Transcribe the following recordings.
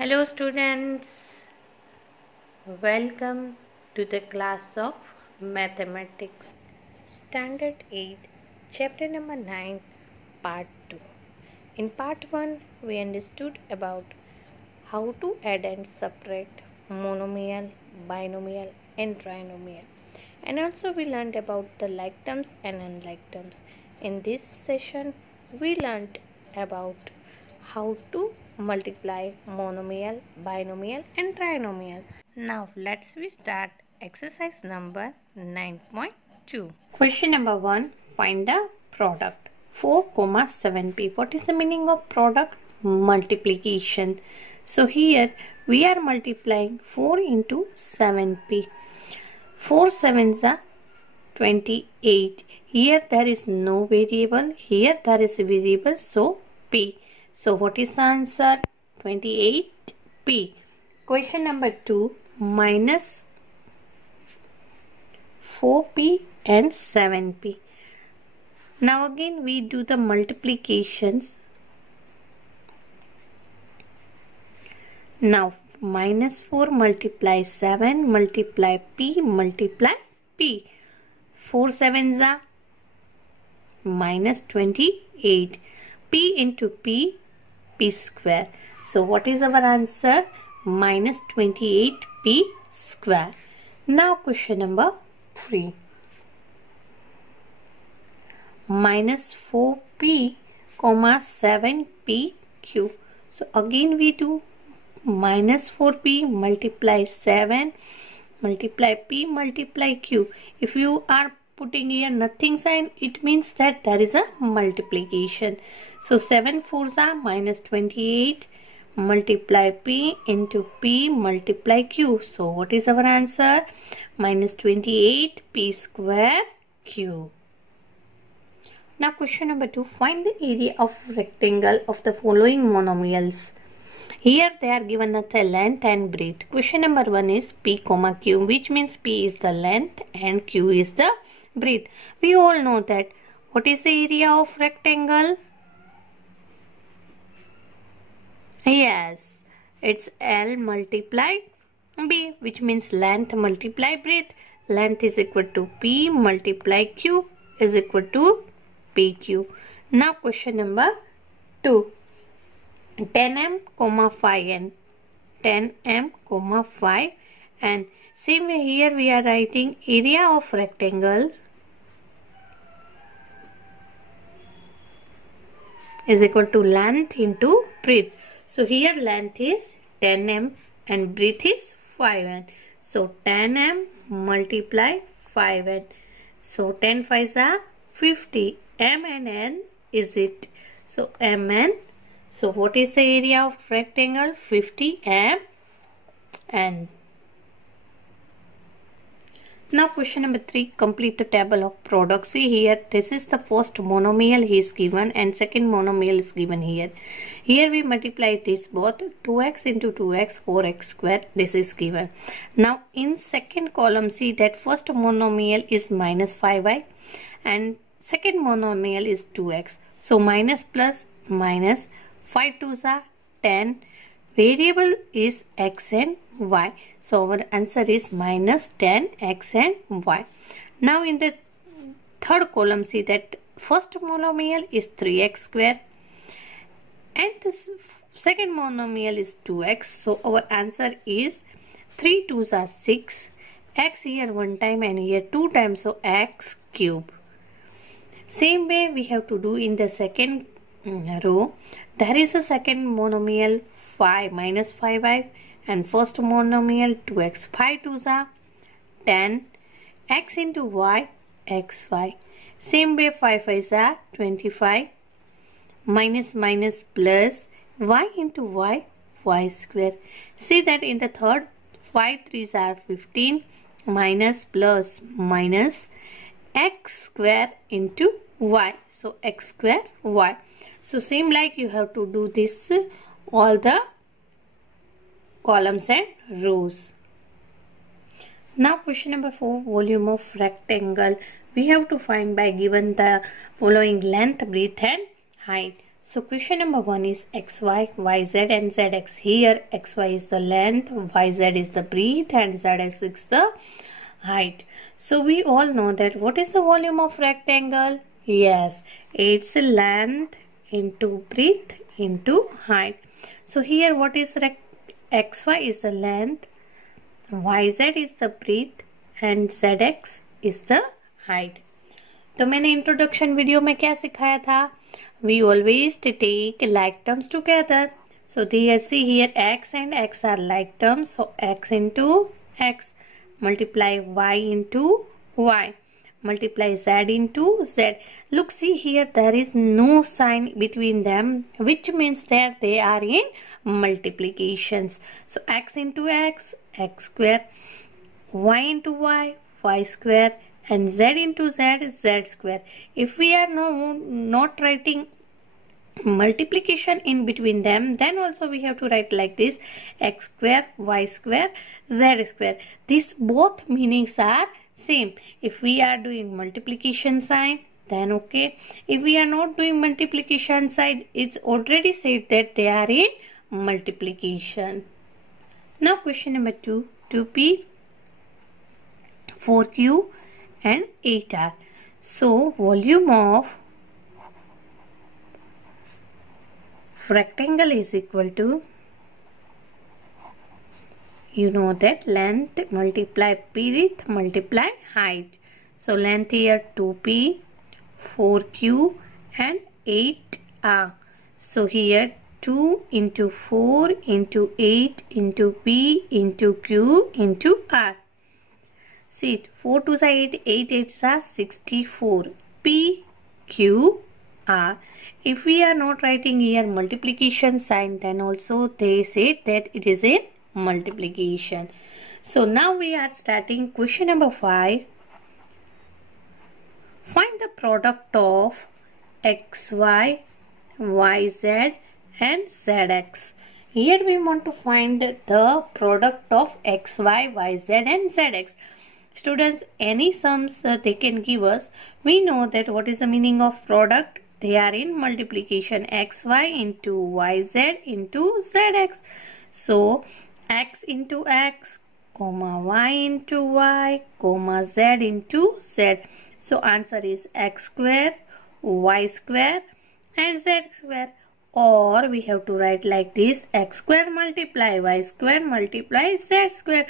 Hello students, welcome to the class of Mathematics, Standard 8, Chapter number 9, Part 2. In Part 1, we understood about how to add and subtract monomial, binomial and trinomial. And also we learned about the like terms and unlike terms. In this session, we learned about how to multiply monomial, binomial and trinomial. Now let's we start exercise number 9.2. Question number 1. Find the product. 4, 7p. What is the meaning of product? Multiplication. So here we are multiplying 4 into 7p. 4 7s are 28. Here there is no variable. Here there is a variable. So p. So what is the answer? 28p. Question number 2. Minus 4p and 7p. Now again we do the multiplications. Now minus 4 multiply 7 multiply p multiply p. 4 7s are minus 28. P into p, p square. So what is our answer? Minus 28p square. Now question number 3. Minus 4p, 7p q. So again we do minus 4p multiply 7 multiply p multiply q. If you are putting here nothing sign, it means that there is a multiplication. So 7 4s are minus 28 multiply p into p multiply q. So what is our answer? Minus 28 p square q. Now question number 2. Find the area of rectangle of the following monomials. Here they are given as the length and breadth. Question number 1 is p comma q, which means p is the length and q is the breadth. We all know that. What is the area of rectangle? Yes, it's L multiply B, which means length multiply breadth. Length is equal to P multiply Q is equal to PQ. Now question number 2. 10m, 5n. 10m, 5n. Same way here we are writing area of rectangle is equal to length into breadth. So here length is 10m and breadth is 5n. So 10m multiply 5n. So 10 5s are 50. M and n is it. So mn. So what is the area of rectangle? 50 mn. Now question number 3. Complete the table of products. See here, this is the first monomial he is given and second monomial is given here. Here we multiply this both. 2x into 2x, 4x square. This is given. Now in second column, see that first monomial is minus 5y and second monomial is 2x. So minus plus minus, 5 2s are 10. Variable is x and y. So our answer is minus 10x and y. Now in the third column, see that first monomial is 3x square and the second monomial is 2x. So our answer is 3 2s are 6. X here one time and here two times. So x cube. Same way we have to do in the second row. There is a second monomial 5 minus 5y and first monomial 2x. 5 2s are 10. X into y, xy. Same way 5 5s are 25. Minus minus plus y into y, y square. See that in the third 5 3s are 15. Minus plus minus x square into y. So x square y. So same like you have to do this all the columns and rows. Now question number 4. Volume of rectangle. We have to find by given the following length, breadth and height. So question number 1 is xy, yz and zx. Here xy is the length, yz is the breadth and zx is the height. So we all know that what is the volume of rectangle? Yes, it's length into breadth into height. So here what is xy is the length, yz is the breadth and zx is the height. तो मैंने introduction video में क्या सिखाया था? We always take like terms together. So here see here x and x are like terms. So x into x multiply y into y multiply z into z. Look, see here there is no sign between them, which means that they are in multiplications. So x into x, x square, y into y, y square and z into z, z square. If we are not writing multiplication in between them, then also we have to write like this: x square, y square, z square. These both meanings are same. If we are doing multiplication sign, then okay. If we are not doing multiplication sign, it's already said that they are in multiplication. Now question number 2, 2p, 4q and 8r. So volume of rectangle is equal to, you know that, length multiply breadth multiply height. So length here 2p, 4q and 8r. So here 2 into 4 into 8 into p into q into r. See, 4 2s are 8, 8 8s are 64. P, Q, R. If we are not writing here multiplication sign, then also they say that it is a multiplication. So now we are starting question number 5. Find the product of xy, yz and zx. Here we want to find the product of xy, yz and zx. Students, any sums they can give us. We know that what is the meaning of product? They are in multiplication, xy into yz into zx. So x into x, comma y into y, comma z into z. So answer is x square, y square and z square. Or we have to write like this: x square multiply y square multiply z square.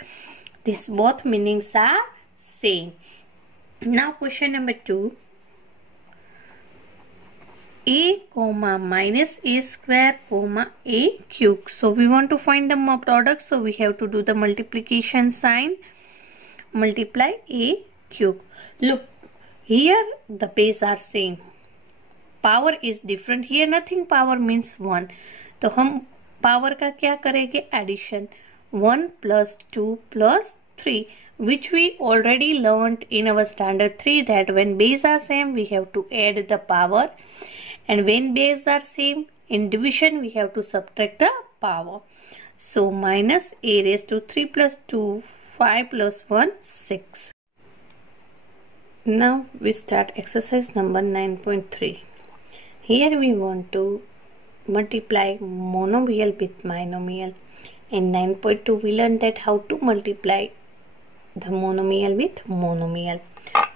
These both meanings are same. Now question number 2. A comma minus a square comma a cube. So we want to find the product. So we have to do the multiplication sign. Multiply a cube. Look, here the base are same. Power is different. Here nothing power means 1. तो हम power का क्या करेंगे? Addition. 1 plus 2 plus 3, which we already learnt in our standard 3, that when base are same we have to add the power, and when base are same in division we have to subtract the power. So minus a raised to 3 plus 2, 5 plus 1, 6. Now we start exercise number 9.3. Here we want to multiply monomial with binomial. In 9.2 we learned that how to multiply the monomial with monomial.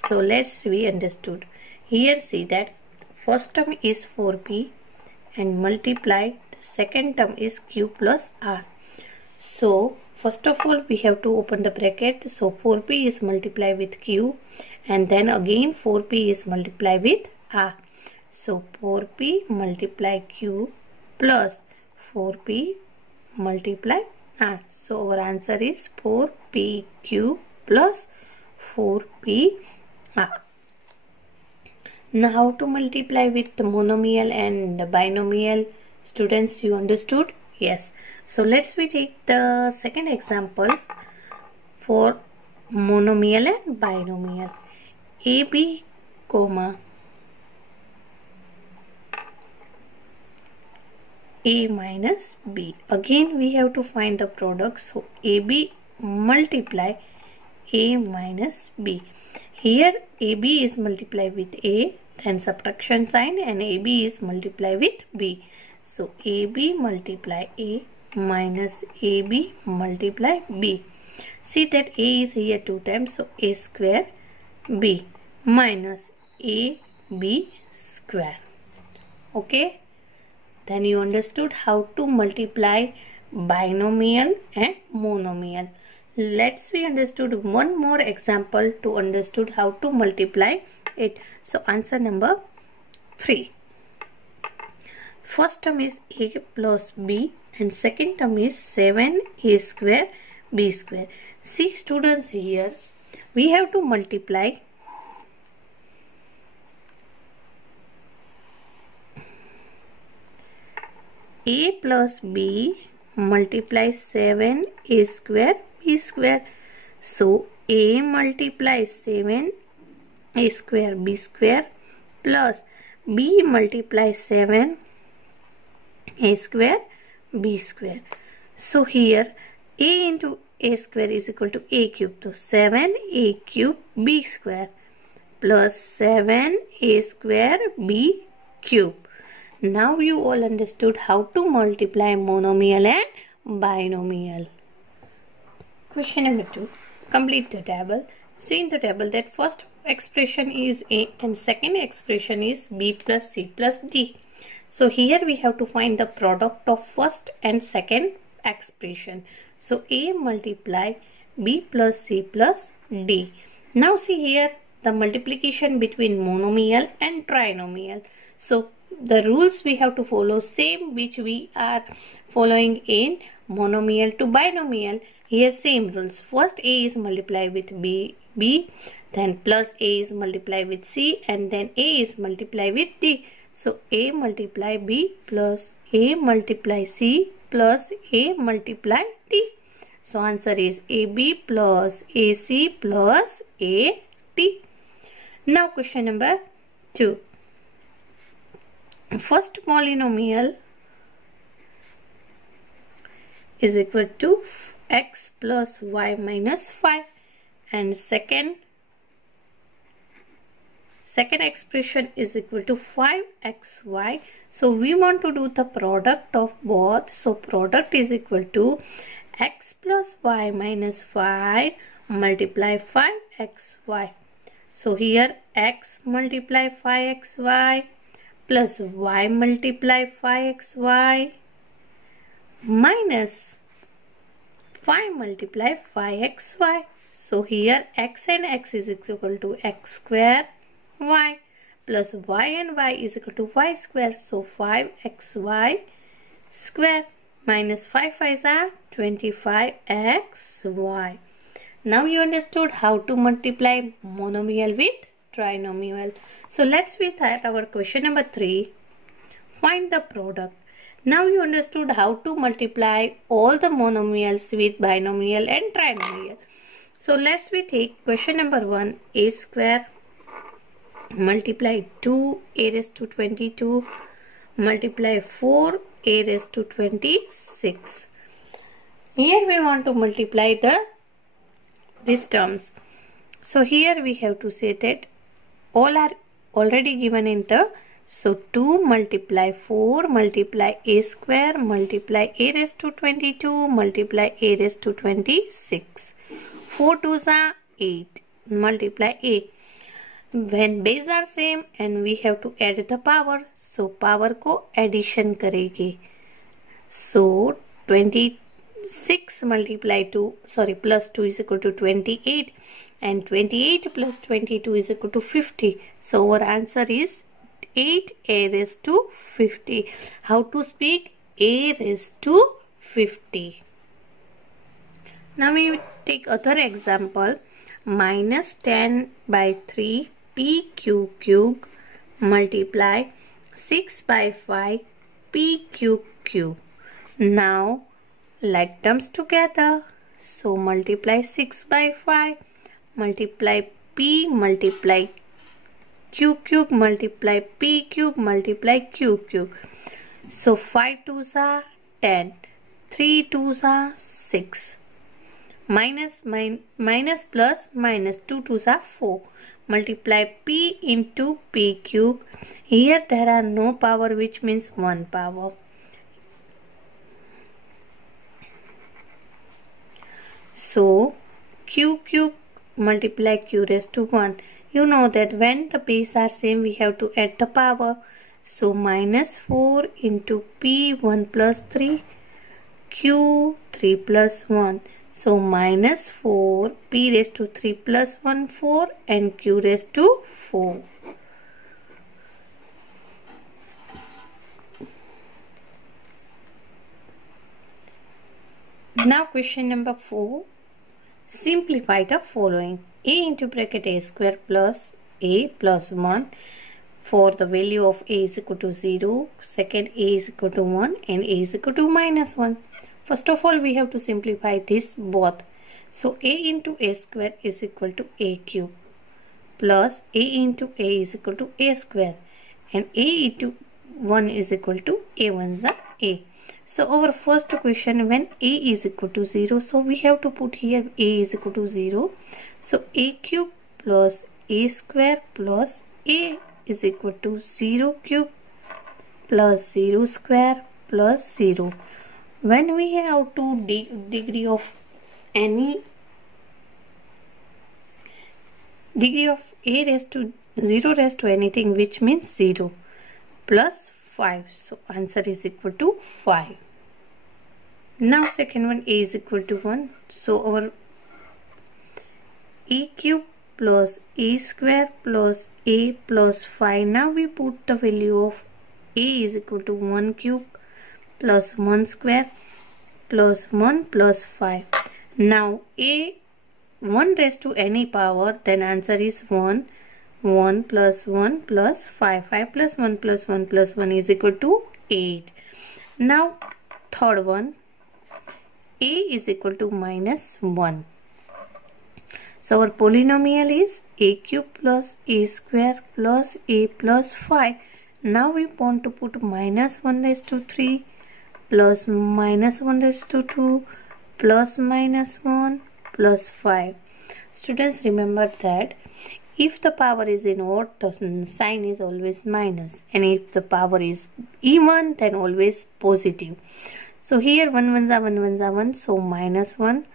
So let's we understood. Here see that first term is 4p and multiply the second term is q plus r. So first of all we have to open the bracket. So 4p is multiplied with q and then again 4p is multiplied with r. So 4p multiply q plus 4p multiply r. So our answer is 4pq plus 4p r. Now how to multiply with monomial and binomial? Students, you understood? Yes. So let's we take the second example for monomial and binomial. AB comma a minus b. Again we have to find the product. So AB multiply a minus b. Here AB is multiplied with a then subtraction sign, and AB is multiply with B. So AB multiply A minus AB multiply B. See that A is here 2 times, so A square B minus AB square. Okay, then you understood how to multiply binomial and monomial. Let's we understood one more example to understood how to multiply it. So answer number 3. First term is A plus B and second term is 7A square B square. See students, here we have to multiply A plus B multiply 7A square B square. So A multiply 7A square B square plus B multiply 7A square B square. So here A into A square is equal to A cube. So 7A cube B square plus 7A square B cube. Now you all understood how to multiply monomial and binomial. Question number 2. Complete the table. See in the table that first expression is A and second expression is B plus C plus D. So here we have to find the product of first and second expression. So A multiply B plus C plus D. Now see here the multiplication between monomial and trinomial. So the rules we have to follow same which we are following in monomial to binomial. Here same rules. First A is multiplied with B, then plus A is multiplied with C, and then A is multiplied with D. So A multiply B plus A multiply C plus A multiply D. So answer is AB plus AC plus AD. Now question number 2. First polynomial is equal to x plus y minus 5 and second expression is equal to 5xy. So we want to do the product of both. So product is equal to x plus y minus 5 multiply 5xy. So here x multiply 5xy plus y multiply 5xy minus 5 multiply 5xy. So here x and x is equal to x square y plus y and y is equal to y square. So 5xy square minus 5 5s are 25xy. Now you understood how to multiply monomial with trinomial. So let's be at our question number 3. Find the product. Now you understood how to multiply all the monomials with binomial and trinomial. So let's we take question number 1. A square multiply 2a raised to 22 multiply 4a raised to 26. Here we want to multiply these terms. So here we have to say that all are already given in the, so 2 multiply 4 multiply a square multiply a raised to 22 multiply a raised to 26. 4 2s are 8 multiply a. When base are same and we have to add the power, so power को addition करेंगे. So 26 multiply 2, plus 2 is equal to 28 and 28 plus 22 is equal to 50. So our answer is 8a raised to 50. How to speak? A raised to 50. Now we take other example. Minus 10 by 3 pq cube multiply 6 by 5 pq cube. Now like terms together. So multiply 6 by 5 multiply p multiply q cube multiply p cube multiply q cube. So 5 2s are 10, 3 2s are 6. minus plus minus 2 2s are 4. Multiply p into p cube. Here there are no power, which means 1 power. So q cube multiply q raised to 1. You know that when the base are same, we have to add the power. So minus 4 into p 1 plus 3, q 3 plus 1. So minus 4, p raised to 3 plus 1 4 and q raised to 4. Now question number 4. Simplify the following. A into bracket a square plus a plus 1 for the value of a is equal to 0. Second, a is equal to 1 and a is equal to minus 1. First of all, we have to simplify this both. So a into a square is equal to a cube plus a into a is equal to a square and a into 1 is equal to a1 is a. So our first question, when a is equal to 0, so we have to put here a is equal to 0. So a cube plus a square plus a is equal to 0 cube plus 0 square plus 0. When we have to degree of any degree of a raised to 0 raised to anything, which means 0 plus 5. So answer is equal to 5. Now second one, a is equal to 1. So our a cube plus a square plus a plus 5. Now we put the value of a is equal to 1 cube plus 1 square plus 1 plus 5. Now a 1 raised to any power, then answer is 1. 1 plus 1 plus 5. 5 plus 1 plus 1 plus 1 is equal to 8. Now third one, a is equal to minus 1. So our polynomial is a cube plus a square plus a plus 5. Now we want to put minus 1 raised to 3 plus minus 1 raised to 2 plus minus 1 plus 5. Students, remember that if the power is in odd, the sign is always minus, and if the power is even, then always positive. So here 1 1s are 1 1s are 1, so minus 1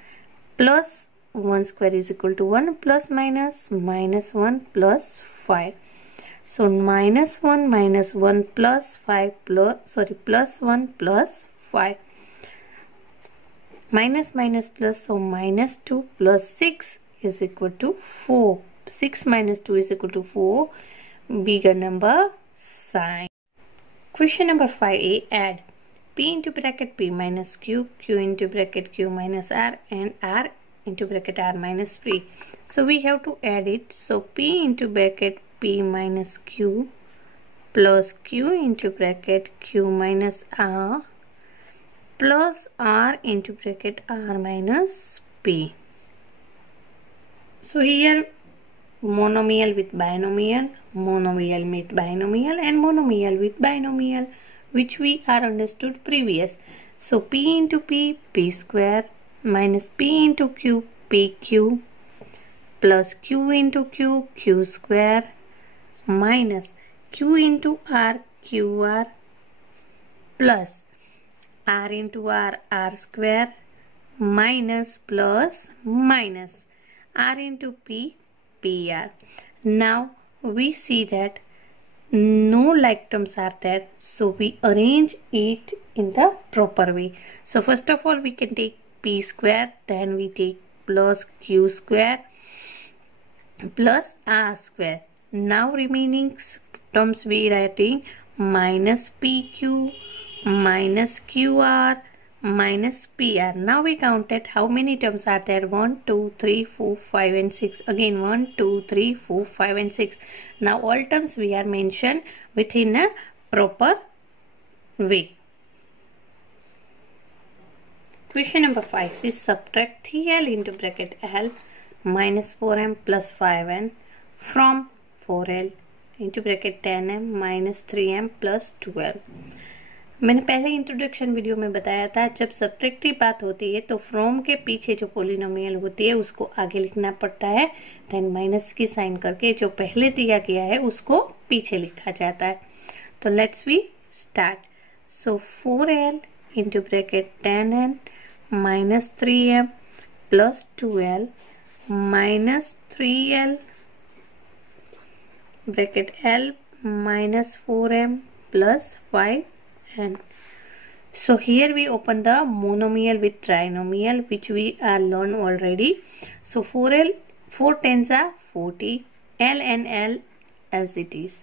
plus 1 square is equal to 1 plus minus minus 1 plus 5. So minus 1 plus 5 plus 1 plus 5. Minus plus, so minus 2 plus 6 is equal to 4. 6 minus 2 is equal to 4. Bigger number sign. Question number 5a. Add p into bracket p minus q, q into bracket q minus r, and r into bracket r minus p. So we have to add it. So p into bracket p minus q plus q into bracket q minus r plus r into bracket r minus p. So here monomial with binomial, monomial with binomial, and monomial with binomial, which we are understood previous. So p into p, p square, minus p into q, pq, plus q into q, q square, minus q into r, qr, plus r into r, r square, minus plus minus r into p, pr. Now we see that no like terms are there, so we arrange it in the proper way. So first of all, we can take p square, then we take plus q square plus r square. Now remaining terms we writing minus pq minus qr minus pr. Now we counted how many terms are there. 1 2 3 4 5 and 6. Again 1 2 3 4 5 and 6. Now all terms we are mentioned within a proper way. Question number 5 is subtract 3l into bracket l minus 4m plus 5n from 4l into bracket 10m minus 3m plus 12. मैंने पहले introduction video में बताया था, जब subtractive बात होती है तो फ्रॉम के पीछे जो पॉलिनोमियल होती है उसको आगे लिखना पड़ता है, देन माइनस की साइन करके जो पहले दिया गया है उसको पीछे लिखा जाता है। तो let's we start. So 4l into bracket 10n minus 3m plus 2l minus 3l bracket l minus 4m plus 5n. So here we open the monomial with trinomial which we are learned already. So 4l, 4 tens are 40, l and l as it is,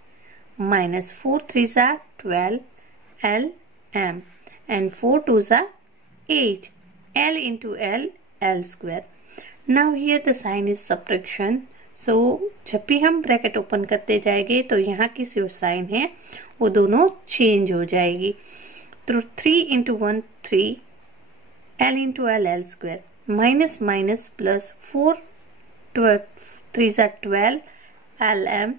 minus 4 threes are 12, l m, and 4 twos are 8, l into l square. Now here the sign is subtraction. सो जब भी हम bracket open करते जाएंगे तो यहाँ की जो sign है वो दोनों चेंज हो जाएगी। तो 3 into 1 3, l into l square, minus minus plus 4 3 ज़ा 12 l m,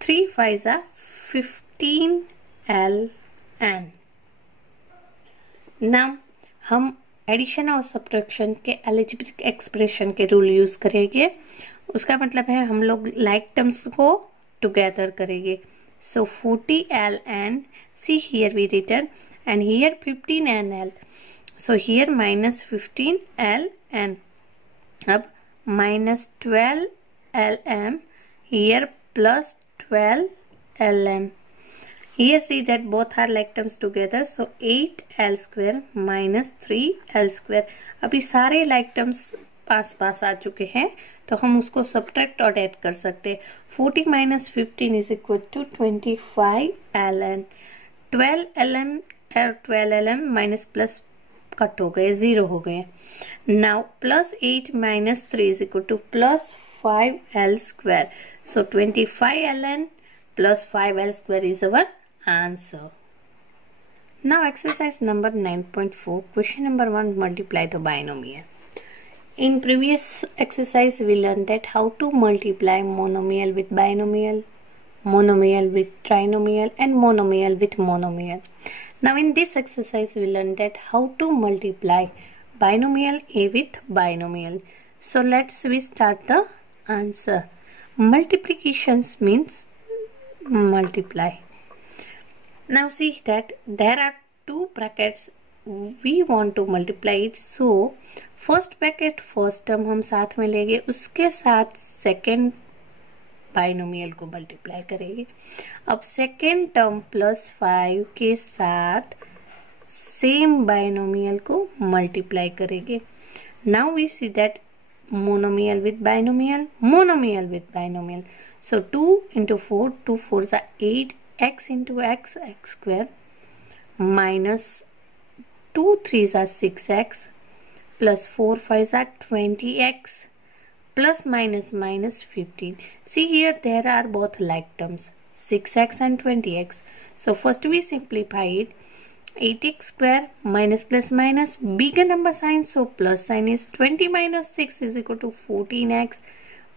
3 5 ज़ा 15 l n। नाउ हम एडिशन और सब्ट्रैक्शन के अलजेब्रिक एक्सप्रेशन के रूल यूज करेंगे। उसका मतलब है हम लोग लाइक टर्म्स को टुगेदर करेंगे। So 40l n, see here we return, and here 15nl, so here minus 15l n। अब minus 12l m, here plus 12l m। Here see that both are like terms together, so 8l square minus 3l square। अभी सारे like terms पास पास आ चुके हैं तो हम उसको subtract और add कर सकते हैं। 40 minus 15 is equal to 25ln, 12ln और 12ln माइनस प्लस कट हो गए, 0 हो गए। Now plus 8 minus 3 is equal two plus 5l square, so 25ln plus 5l square is our answer. Now exercise number 9.4, question number 1, multiply the binomial. In previous exercise we learned that how to multiply monomial with binomial, monomial with trinomial, and monomial with monomial. Now in this exercise we learned that how to multiply binomial A with binomial. So let's we start the answer. Multiplications means multiply. Now see that there are two brackets, we want to multiply it, so first bracket first term हम साथ में लेंगे, उसके साथ second binomial को multiply करेंगे। अब second term plus 5 के साथ सेम बाइनोमियल को मल्टीप्लाई करेंगे। Now we see that monomial with binomial, monomial with binomial. So 2 into 4, 2 4 ज़ा 8, x into x, x square, minus 2 3 ज़ा 6x, plus 4 5 are 20x, plus minus minus 15. See here there are both like terms, 6x and 20x. So first we simplify it, 8x square minus plus minus, bigger number sign, so plus sign is 20 minus 6 is equal to 14x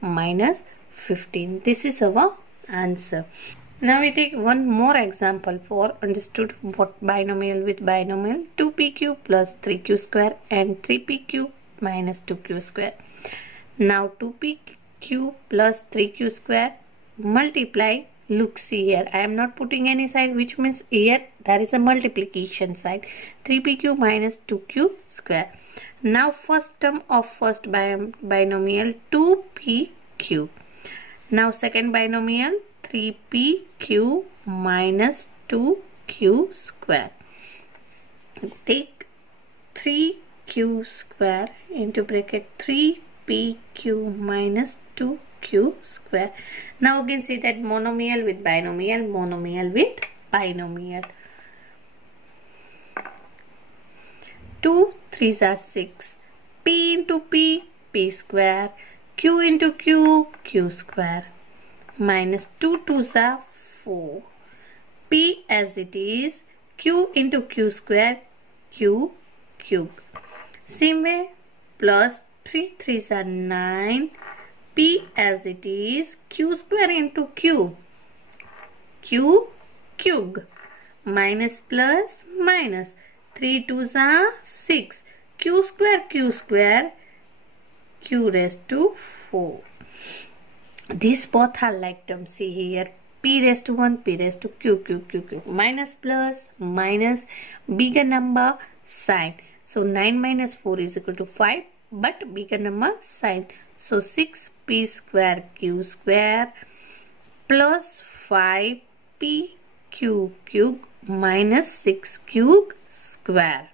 minus 15. This is our answer. Now we take one more example for understood what binomial with binomial, 2pq plus 3q square and 3pq minus 2q square. Now 2pq plus 3q square multiply, look see here I am not putting any sign, which means here there is a multiplication sign, 3pq minus 2q square. Now first term of first binomial 2pq. Now second binomial 3pq minus 2q square. Take 3q square into bracket 3pq minus 2q square. Now again see that monomial with binomial, monomial with binomial. 2 3s are 6, p into p, p square, q into q, q square, minus 2 2s are 4, p as it is, q into q square, q cube. Same way, plus 3 3s are 9, p as it is, q square into q, q cube, minus plus minus. 3 2s are 6. Q square q raised to 4. These both are like terms. See here, p raised to 1, p raised to q. Minus plus minus, bigger number, sign. So 9 minus 4 is equal to 5, but bigger number, sign. So 6p square q square plus 5p q cube minus 6 q square.